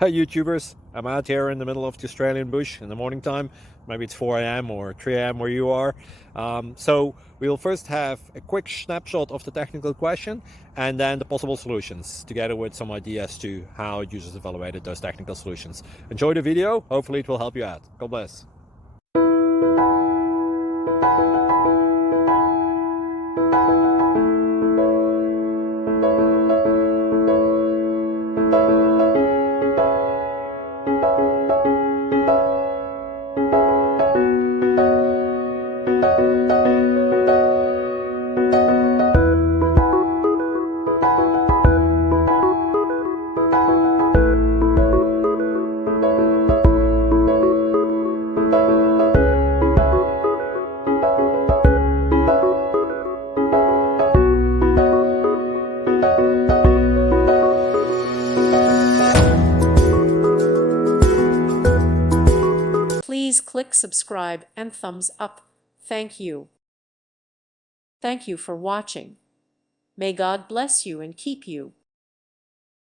Hi YouTubers, I'm out here in the middle of the Australian bush in the morning time. Maybe it's 4 a.m. or 3 a.m. where you are. So we'll first have a quick snapshot of the technical question and then the possible solutions, together with some ideas to how users evaluated those technical solutions. Enjoy the video, hopefully it will help you out. God bless. Please click subscribe and thumbs up. Thank you. Thank you for watching. May God bless you and keep you.